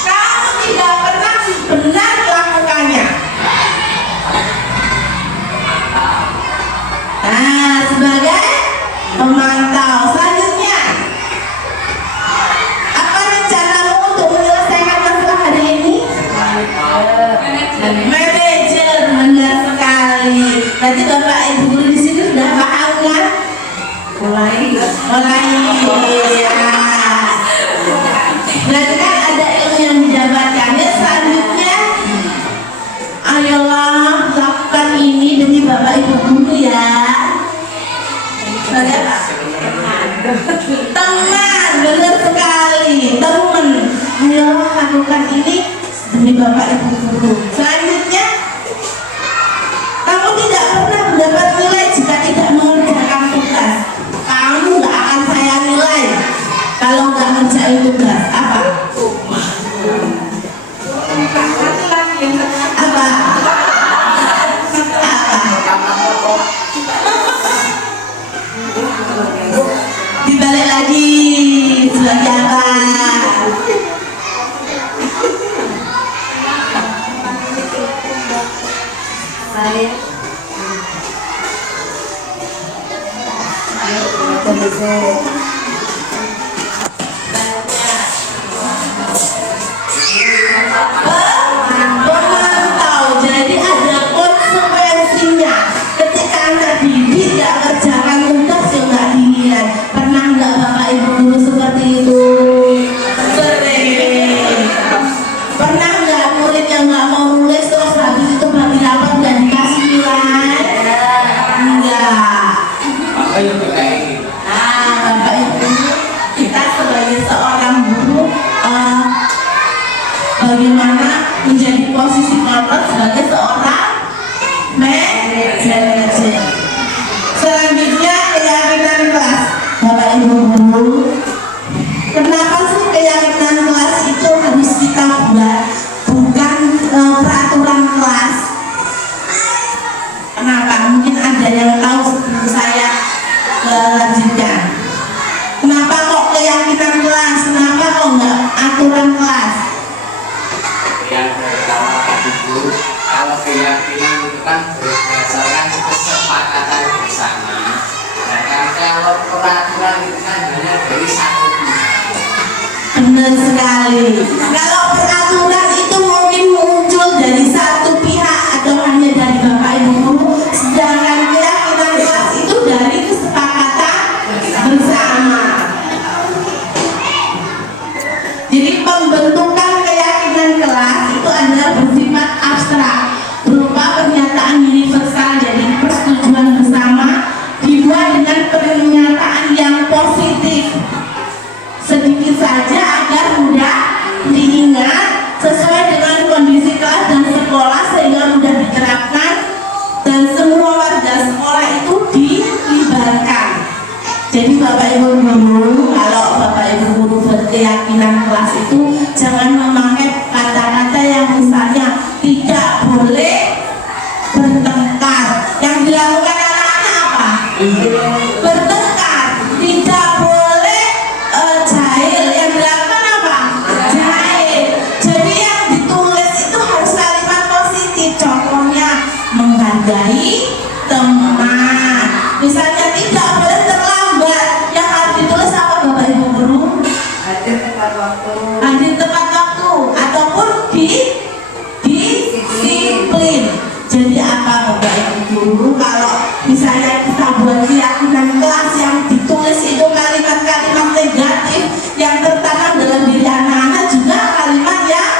kamu tidak pernah benar melakukannya. Nah, sebagai pemantau. Selanjutnya, apa rencanamu untuk menyelesaikan masalah hari ini? Manajer, benar sekali. Berarti Bapak Ibu guru di sini sudah paham kan? Mulai ya. Berarti kan ada ilmu yang didapatkan. Ya, selanjutnya, ayolah lakukan ini demi Bapak Ibu guru ya. Sebagai apa? Teman, benar sekali. Teman, ayolah lakukan ini demi Bapak Ibu guru. Selanjutnya, kamu tidak pernah mendapat nilai jika tidak mengerjakan tugas. Kamu nggak akan saya nilai kalau nggak ngerjain tugas. Apa? Apa? Dibalik lagi sebagai apa? Pemantau. Jadi ada konsekuensinya. Ketika anak didik nggak kerjakan tugas yang nggak dinilai. Pernah nggak Bapak Ibu guru seperti itu? Sering. Pernah nggak murid yang nggak mau nulis terus habis itu bagi rapat dan dikasih nilai? Enggak. Nah, Bapak Ibu, kita sebagai seorang guru bagaimana menjadi posisi kontrol sebagai seorang manajer. Selanjutnya, keyakinan kelas. Bapak Ibu guru, kenapa sih keyakinan kelas itu harus kita buat, bukan peraturan kelas? Kenapa? Mungkin ada yang tahu sebelum saya lanjutkan. Kenapa kok keyakinan kelas? Kenapa kok enggak aturan kelas? Yang pertama itu, kalau keyakinan itu kan berdasarkan kesepakatan bersama. Nah, kalau peraturan itu kan hanya dari satu pihak. Benar sekali. Kalau peraturan itu mungkin muncul dari satu pihak atau hanya dari Bapak Ibu guru, sedangkan keyakinan kelas itu dari kesepakatan bersama. Jadi pembentukan keyakinan kelas itu adalah bersifat abstrak, berupa pernyataan universal dari persetujuan bersama, dibuat dengan pernyataan yang positif sedikit saja agar mudah diingat. Jadi Bapak Ibu guru, kalau Bapak Ibu guru berkeyakinan kelas itu jangan memakai kata-kata yang misalnya tidak boleh bertengkar. Yang dilakukan anak-anak apa? Bertengkar. Tidak boleh jahil. Yang dilakukan apa? Jahil. Jadi yang ditulis itu harus kalimat positif. Contohnya menghargai teman. Misalnya tidak boleh terlambat. Yang harus ditulis apa Bapak Ibu guru? Hadir tepat waktu. Hadir tepat waktu ataupun disiplin. Jadi apa Bapak Ibu guru, kalau misalnya kita buat keyakinan kelas yang ditulis itu kalimat-kalimat negatif yang tertanam dalam diri anak-anak juga kalimat yang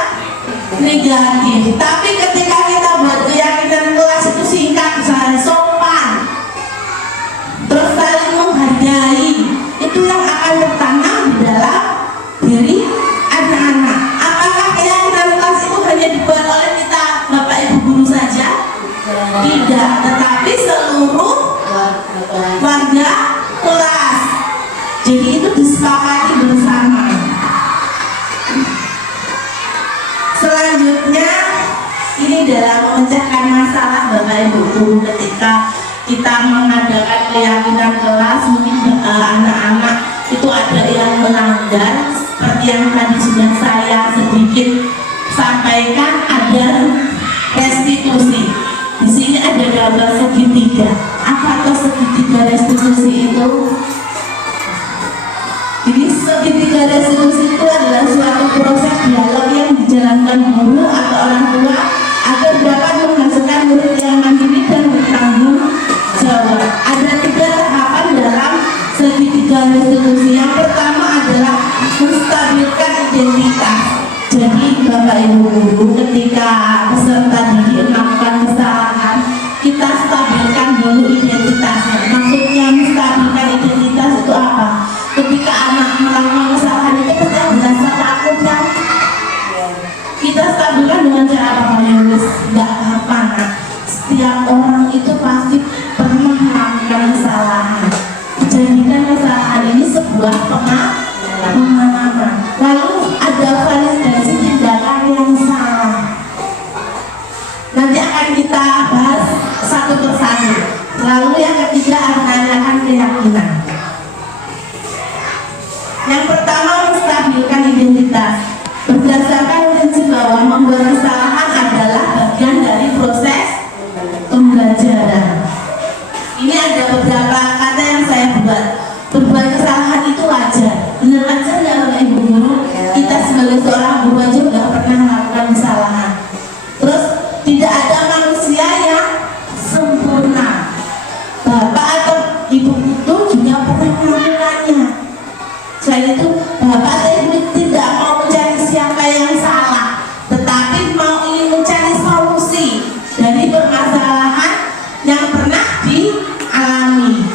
negatif. Tapi ketika kita buat keyakinan kelas itu singkat, misalnya sopan, terus saling menghargai, itu yang akan tertanam di dalam diri anak-anak. Apakah keyakinan kelas itu hanya dibuat oleh kita Bapak Ibu guru saja? Tidak, tetapi seluruh warga kelas. Jadi itu disepakati bersama. Selanjutnya ini dalam memecahkan masalah Bapak Ibu guru, ketika kita mengadakan keyakinan kelas, mungkin anak-anak itu ada yang melanggar seperti yang tadi sudah saya sedikit sampaikan, ada restitusi. Di sini ada gambar segitiga. Apa itu segitiga restitusi itu? Jadi segitiga restitusi itu adalah suatu proses dialog yang dijalankan guru atau orang tua agar dapat menghasilkan murid yang mandiri dan bertanggung jawab. Ada 3 tahapan dalam segitiga restitusi. Yang pertama adalah menstabilkan identitas. Jadi Bapak Ibu guru, ketika peserta didik melakukan kesalahan, kita stabilkan dulu identitasnya. Maksudnya menstabilkan identitas itu apa? Ketika anak melakukan kesalahan itu kita merasa takut kan? Kita stabilkan dengan cara apa? Nggak apa-apa. Nah, setiap orang itu pasti pernah melakukan kesalahan. Jadikan kesalahan ini sebuah pengalaman. Lalu ada validasi tindakan yang salah. Nanti akan kita bahas satu persatu. Lalu yang ketiga akan keyakinan. Yang pertama, menstabilkan identitas. Berdasarkan prinsip bahwa membuat kesalahan adalah bagian dari proses pembelajaran. Ini ada beberapa kata yang saya buat. Berbuat kesalahan itu wajar. Benar aja nggak Bapak Ibu guru? Kita sebagai seorang guru aja nggak pernah melakukan kesalahan. Terus tidak ada manusia yang sempurna. Bapak atau ibu itu juga pernah melakukannya. Selain itu, bapak atau ibu tidak mau mencari siapa yang salah, tetapi mau ingin mencari solusi dari permasalahan yang pernah dialami.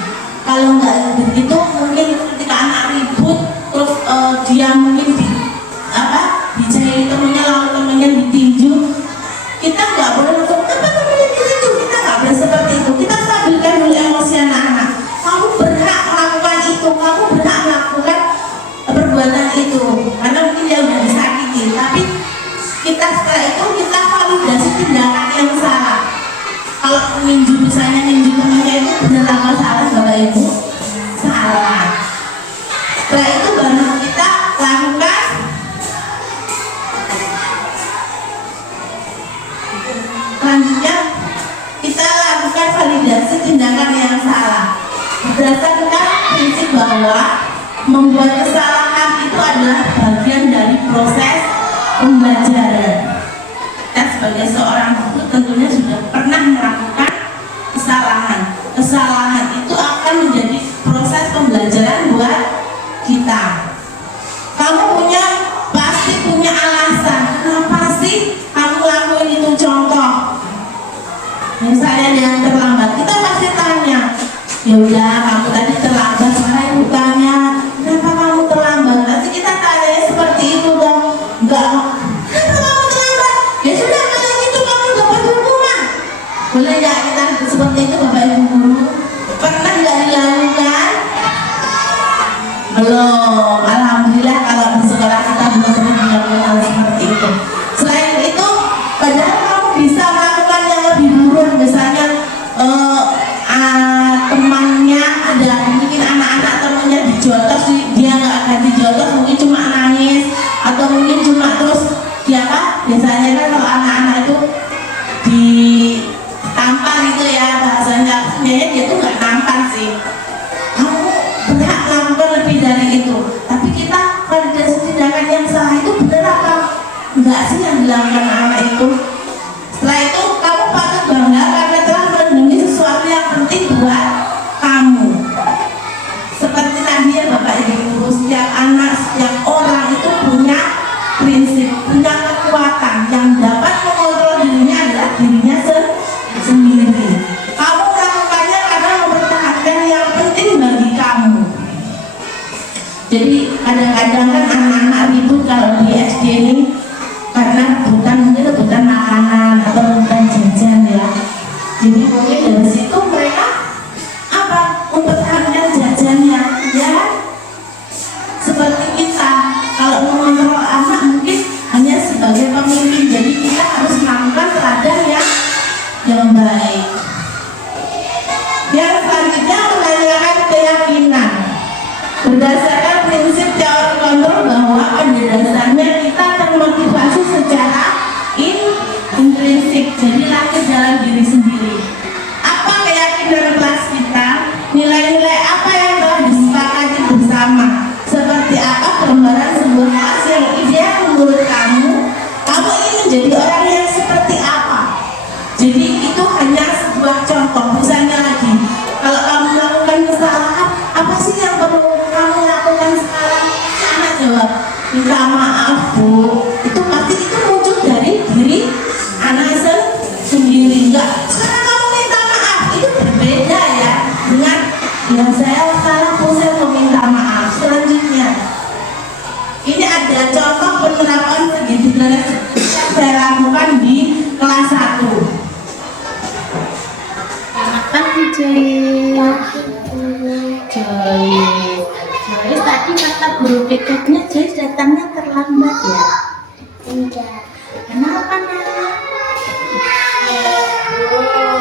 Kalau nggak begitu, mungkin ketika anak ribut, terus dia mungkin dijahili temennya, lalu temennya ditinju, kita nggak boleh langsung temennya ditinju. Kita nggak boleh seperti itu. Kita stabilkan dulu emosi anak-anak. Kamu berhak melakukan itu, kamu berhak melakukan perbuatan itu, karena mungkin dia udah disakiti. Tapi kita setelah itu kita validasi tindakan yang salah. Kalau ninju misalnya, ninju temennya itu benar apa salah Bapak Ibu? Salah. Setelah itu baru kita lakukan selanjutnya, kita lakukan validasi tindakan yang salah berdasarkan prinsip bahwa membuat kesalahan itu adalah bagian dari proses pembelajaran. Kita sebagai seorang guru tentunya sudah pernah melakukan kesalahan. Kesalahan itu akan menjadi proses pembelajaran buat kita. Kamu pasti punya alasan kenapa sih kamu lakuin itu. Contoh, misalnya dengan terlambat, kita pasti tanya, ya udah kamu tadi terlambat, saya tanya kenapa kamu terlambat. Nanti kita tanya seperti itu dong. Enggak, kenapa kamu terlambat? Ya sudah, kalau gitu kamu dapat hukuman. Boleh ya kita seperti itu Bapak Ibu guru? Pernah nggak dilakukan? dilakukan anak itu. Setelah itu kamu patut bangga karena telah melindungi sesuatu yang penting buat kamu. Seperti tadi ya Bapak Ibu, setiap anak, setiap orang itu punya prinsip, punya kekuatan yang dapat mengontrol dirinya adalah dirinya sendiri. Kamu melakukannya karena mempertahankan yang penting bagi kamu. Jadi kadang-kadang kan anak-anak ribut kalau di SD ini karena mungkin rebutan makanan atau rebutan jajan ya. Jadi mungkin dari situ mereka apa mempertahankan jajannya ya. Seperti kita kalau mengontrol anak mungkin hanya sebagai pemimpin, jadi kita harus melakukan teladan yang baik. Yang selanjutnya menanyakan keyakinan. Berdasarkan prinsip teori kontrol bahwa pada dasarnya kita termotivasi secara intrinsik, jadi lahir dalam diri sendiri. Apa keyakinan kelas kita? Nilai-nilai apa yang telah disepakati bersama? Seperti apa gambaran sebuah kelas yang ideal menurut kamu? Kamu ingin menjadi orang yang seperti apa? Jadi itu hanya sebuah contoh. Misalnya lagi, kalau kamu melakukan kesalahan, apa sih yang perlu kamu lakukan sekarang? Anak jawab, minta maaf Bu. Itu pasti itu muncul dari diri anak sendiri. Enggak, sekarang kamu minta maaf, itu berbeda ya dengan yang saya salah Bu, saya mau minta maaf. Selanjutnya, ini ada contoh penerapan segitiga yang saya lakukan di kelas 1. Selamat pagi Joyce. Joyce tadi kata guru BK-nya Joyce datangnya terlambat ya? Enggak. Kenapa nak?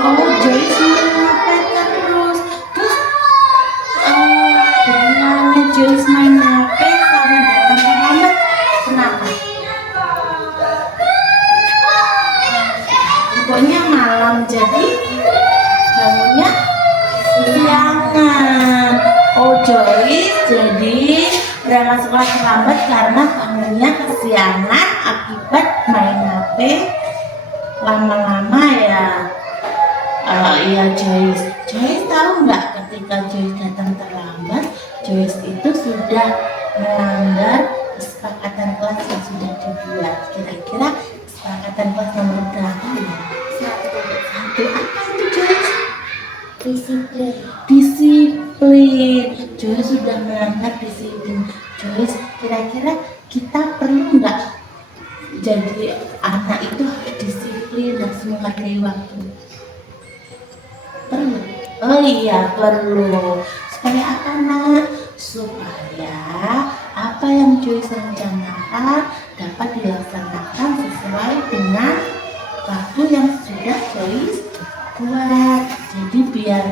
Oh Joyce main HP terus. Terus dengan Joyce main HP sama datang terlambat. Kenapa? Pokoknya malam jadi bangunnya siangan. Oh Joyce jadi berangkat sekolah terlambat karena bangunnya kesiangan akibat main HP lama-lama ya. Iya Joyce tahu nggak ketika Joyce datang terlambat, Joyce itu sudah melanggar kesepakatan kelas yang sudah dibuat. Kira-kira kesepakatan kelas nomor berapa ya? Satu. Apa itu Joyce? Disiplin. Joyce sudah melanggar disiplin. Joyce, kira-kira kita perlu nggak jadi anak itu harus disiplin dan menghargai waktu? Perlu. Oh iya perlu. Supaya apa nak? Supaya apa yang Joyce rencanakan dapat dilaksanakan sesuai dengan waktu yang sudah Joyce buat. Jadi biar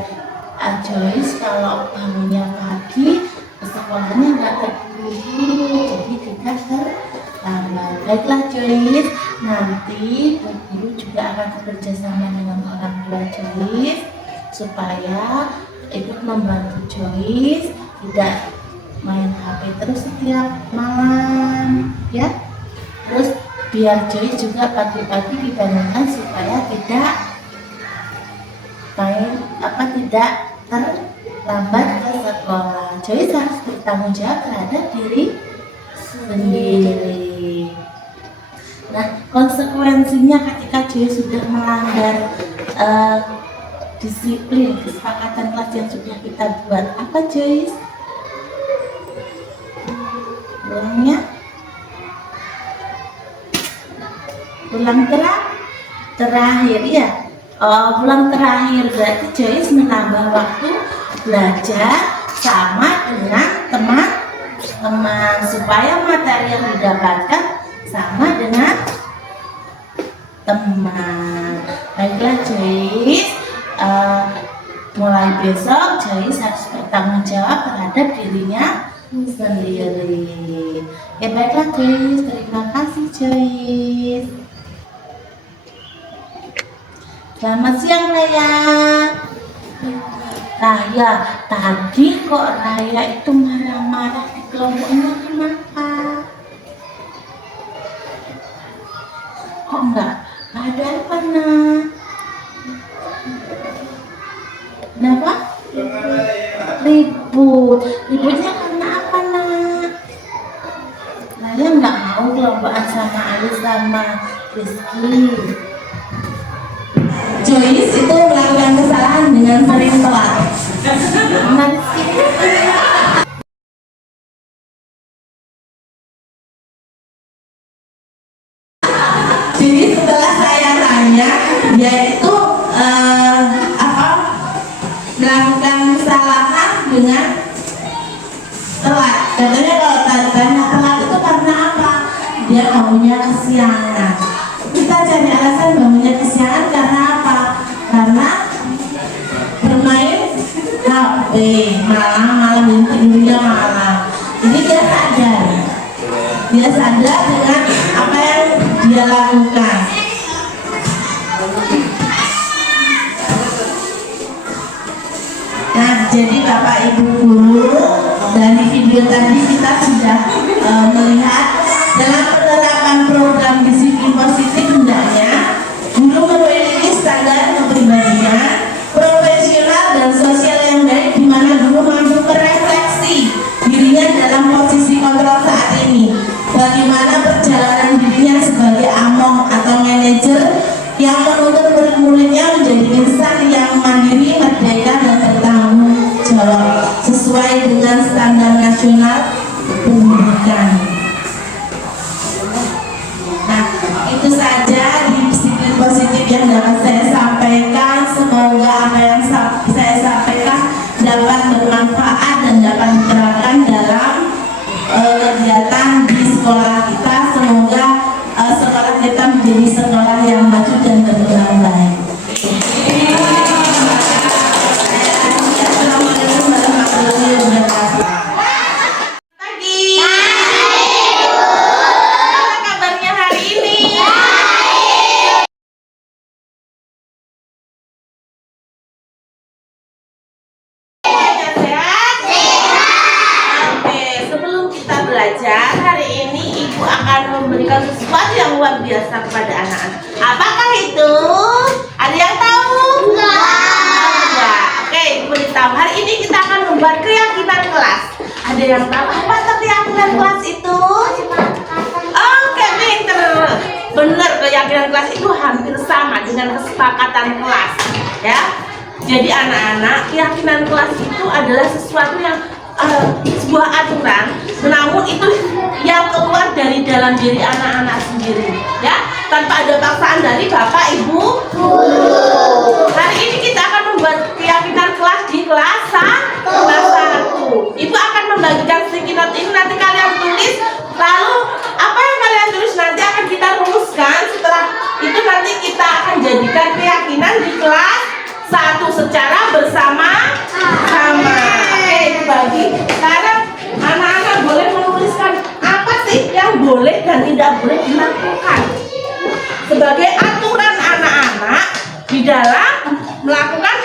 Joyce kalau bangunnya pagi sekolahnya nggak terburu-buru, jadi tidak terlambat. Baiklah Joyce, nanti Bu Guru juga akan bekerja sama dengan orang tua Joyce supaya ikut membantu Joyce tidak main HP terus setiap malam ya. Terus biar Joyce juga pagi-pagi dibangunkan supaya tidak tidak terlambat ke sekolah. Joyce harus bertanggung jawab terhadap diri sendiri. Nah, konsekuensinya ketika Joyce sudah melanggar disiplin kesepakatan kelas yang sudah kita buat, apa Joyce? Pulang terakhir ya. Pulang terakhir berarti Joyce menambah waktu belajar sama dengan teman-teman supaya materi yang didapatkan sama dengan teman. Baiklah Joyce, mulai besok Joyce harus bertanggung jawab terhadap dirinya sendiri. Ya baiklah Joyce, terima kasih Joyce. Selamat siang Raya. Raya, tadi kok Raya itu marah-marah di kelompoknya, kenapa? Kok enggak? Ada apa nak? Kenapa? Ribut. Ributnya karena apa nak? Saya nggak mau kelompokan sama Alis sama Rizky. Joyce itu melakukan kesalahan dengan sering telat. Nah, Rizky Jadi setelah saya tanya, dia itu melakukan kesalahan dengan telat. Katanya kalau tanya telat itu karena apa? Dia bangunnya kesiangan. Kita cari alasan bangunnya kesiangan karena apa? Karena bermain HP malam-malam, ini tidurnya malam. Jadi dia sadar dengan apa yang dia lakukan. Nah, jadi Bapak Ibu guru, dari video tadi kita sudah melihat dalam penerapan program disiplin positif hendaknya guru memiliki standar kepribadian, profesional dan sosial yang baik, di mana guru mampu merefleksi dirinya dalam posisi kontrol saat ini. Bagaimana perjalanan dirinya sebagai among atau manajer yang menuntut murid-muridnya menjadi insan yang mandiri, merdeka, dan bertanggung jawab sesuai dengan standar nasional pendidikan. Nah, itu saja di disiplin positif yang dapat saya sampaikan. Semoga apa yang saya sampaikan dapat bermanfaat dan dapat diterapkan dalam kegiatan di sekolah kita. Semoga sekolah kita menjadi sekolah yang maju dan berkembang baik. Assalamualaikum warahmatullahi wabarakatuh. Pagi. Apa kabarnya hari ini? Sehat? Oke, sebelum kita belajar hari ini, Ibu akan memberikan sesuatu yang luar biasa kepada anak-anak. Apakah itu? Ada yang tahu? Enggak. Oke, Ibu beritahu. Hari ini kita akan membuat keyakinan kelas. Ada yang tahu apa tuh keyakinan kelas itu? Oke, pinter. Benar, keyakinan kelas itu hampir sama dengan kesepakatan kelas. Ya. Jadi anak-anak, keyakinan kelas itu adalah sesuatu yang sebuah aturan, namun itu yang keluar dari dalam diri anak-anak sendiri, ya, tanpa ada paksaan dari Bapak Ibu guru. Hari ini kita akan membuat keyakinan kelas di kelas 1. Ibu akan membagikan sticky note ini, nanti kalian tulis, lalu apa yang kalian tulis nanti akan kita rumuskan. Setelah itu nanti kita akan jadikan keyakinan di kelas 1 secara bersama-sama. Oke, Ibu bagi. Sekarang anak-anak boleh menuliskan apa sih yang boleh dan tidak boleh dilakukan sebagai aturan anak-anak di dalam melakukan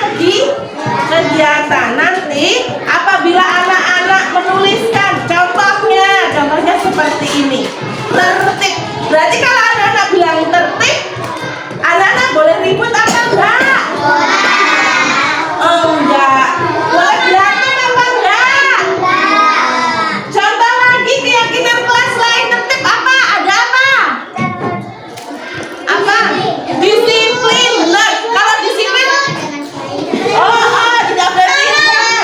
kegiatan. Nanti apabila anak-anak menuliskan contohnya seperti ini, tertib. Berarti kalau anak-anak bilang tertib, anak-anak boleh ribut apa enggak? Enggak. Boleh berantem apa enggak? Contoh lagi keyakinan kelas lain tertib apa? Ada apa? Apa? Disiplin. Benar. Kalau disiplin, tidak benar.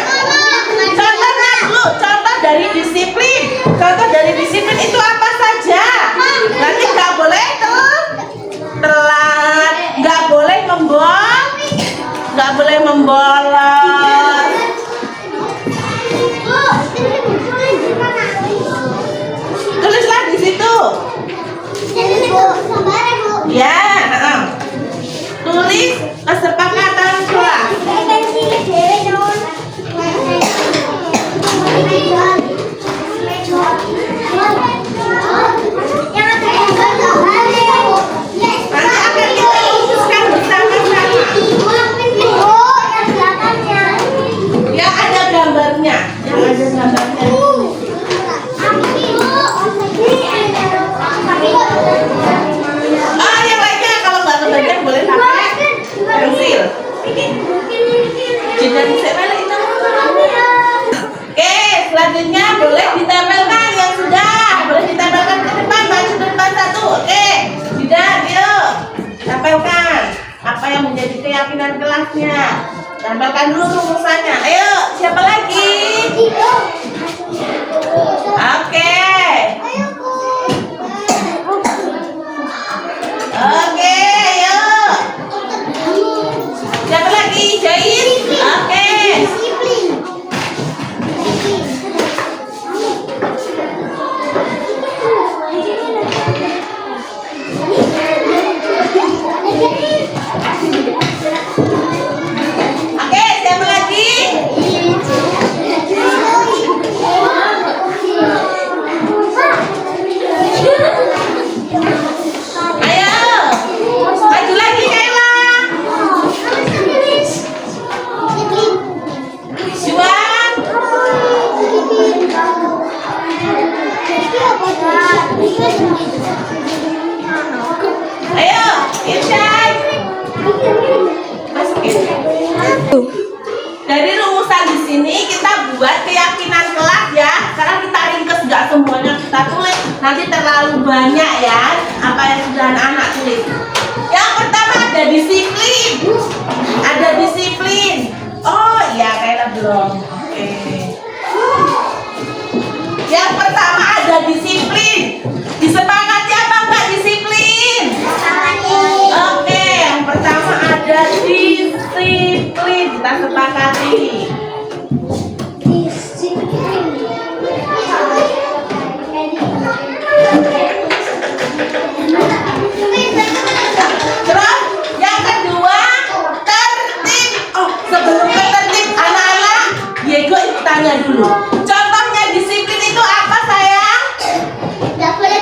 Contohnya dulu, contoh dari disiplin. Contoh dari disiplin itu apa saja? Nanti nggak boleh telat, nggak boleh membolos. Tulislah di situ. Ya, tulis kesepakatan kelas. Nanti akan kita rumuskan bersama-sama. Ya, ada gambarnya. Yang ada gambarnya. Yang selanjutnya boleh ditempelkan yang sudah. Boleh ditempelkan ke depan, maju ke depan satu. Oke, tidak, yuk. Tempelkan apa yang menjadi keyakinan kelasnya. Tempelkan dulu rumusannya. Ayo, siapa lagi? Oke. Oke, yuk. Siapa lagi? Join. Oke. Oke, siapa lagi? Ayo, maju lagi Kayla. Juan. Ayo, Irsyad. Masukin. Dari rumusan di sini kita buat keyakinan kelas ya. Sekarang kita ringkas, nggak semuanya kita tulis. Nanti terlalu banyak ya apa yang sudah anak-anak tulis. Yang pertama ada disiplin. Ada disiplin. Oh iya, kayaknya belum. Oke. Yang pertama ada disiplin. Disepakati apa enggak disiplin? Oke, yang pertama ada disiplin. Kita sepakati. Terus yang kedua tertib. Oh, sebelum ke tertib anak-anak, Diego tanya dulu. Contohnya disiplin itu apa sayang? Contohnya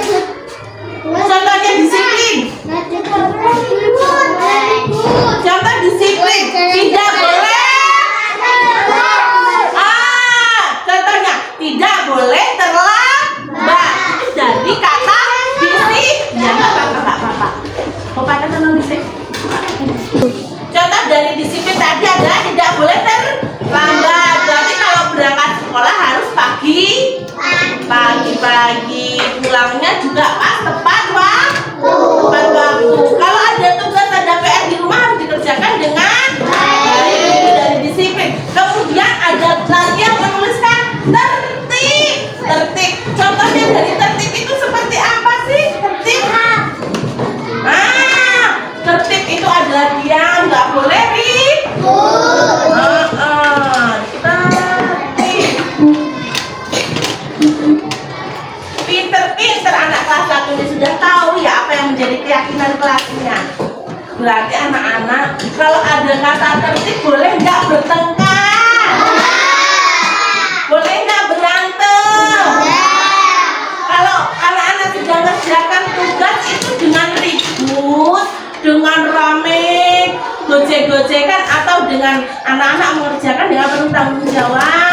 disiplin. Contoh disiplin tidak boleh. Contohnya tidak boleh terlambat. Jadi kata disiplin. Ya nggak apa-apa. Mau pakai tentang disiplin. Contoh dari disiplin tadi adalah tidak boleh terlambat. Berarti kalau berangkat sekolah harus pagi-pagi. Pulangnya juga pas tepat waktu. Kalau ada tugas, ada PR di rumah harus dikerjakan dengan baik. Itu dari disiplin. Kemudian ada lagi yang menuliskan tertib. Contohnya dari tertib itu seperti apa sih? Tertib. Tertib itu adalah diam, nggak boleh ribut. Tertib. Pinter-pinter anak kelas 1 ini sudah tahu ya apa yang menjadi keyakinan kelasnya. Berarti anak-anak kalau ada kata tertib boleh nggak bertengkar? Boleh nggak berantem? Kalau anak-anak sudah mengerjakan tugas itu dengan ribut, dengan rame, gojek-gojekan atau dengan anak-anak mengerjakan dengan penuh tanggung jawab.